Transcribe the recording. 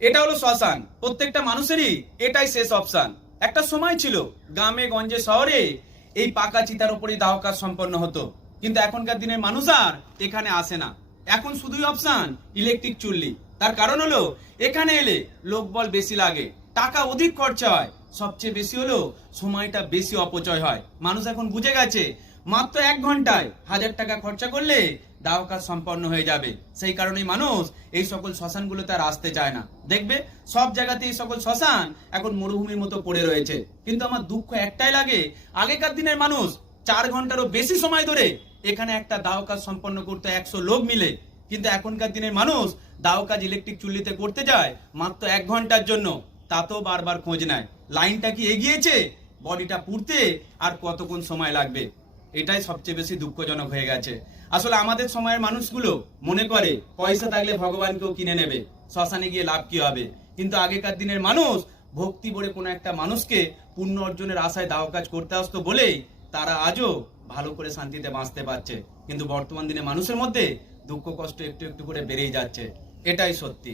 এটা হলো শ্মশান। প্রত্যেকটা মানুষেরই এটাই শেষ অপশন। একটা সময় ছিল গ্রামে গঞ্জে শহরে এই পাকা চিতার উপরই দাহ কাজ সম্পন্ন হতো, কিন্তু এখনকার দিনের মানুষ আর এখানে আসে না। এখন শুধুই অপশন ইলেকট্রিক চুল্লি। তার কারণ হলো এখানে এলে লোকবল বেশি লাগে, টাকা অধিক খরচা হয়, সবচেয়ে বেশি হলো সময়টা বেশি অপচয় হয়। মানুষ এখন বুঝে গেছে মাত্র 1 ঘন্টায় 1000 টাকা খরচা করলে দাহ কাজ সম্পন্ন হয়ে যাবে। সেই কারণেই মানুষ এই সকল শ্মশানগুলোতে আর আসতে চায় না। দেখবে সব জায়গাতে এই সকল শ্মশান এখন মরুভূমির মতো পড়ে রয়েছে। কিন্তু আমার দুঃখ একটাই লাগে, আগেকার দিনের মানুষ 4 ঘন্টারও বেশি সময় ধরে এখানে একটা দাহ কাজ সম্পন্ন করতে 100 লোক মিলে, কিন্তু এখনকার দিনের মানুষ দাহ কাজ ইলেকট্রিক চুল্লিতে করতে যায় মাত্র 1 ঘন্টার জন্য। তাতেও বারবার খোঁজ নেয় লাইনটা কি এগিয়েছে, বডিটা পুড়তে আর কতক্ষণ সময় লাগবে। এটাই সবচেয়ে বেশি দুঃখজনক হয়ে গেছে। আসলে আমাদের সময়ের মানুষগুলো মনে করে পয়সা থাকলে ভগবানকেও কিনে নেবে, শ্মশানে গিয়ে লাভ কি হবে। কিন্তু আগেকার দিনের মানুষ ভক্তি ভরে কোনো একটা মানুষকে পুণ্য অর্জনের আশায় দাহ কাজ করতে আসতো বলেই তারা আজও ভালো করে শান্তিতে বাঁচতে পারছে। কিন্তু বর্তমান দিনে মানুষের মধ্যে দুঃখ কষ্ট একটু একটু করে বেড়েই যাচ্ছে, এটাই সত্যি।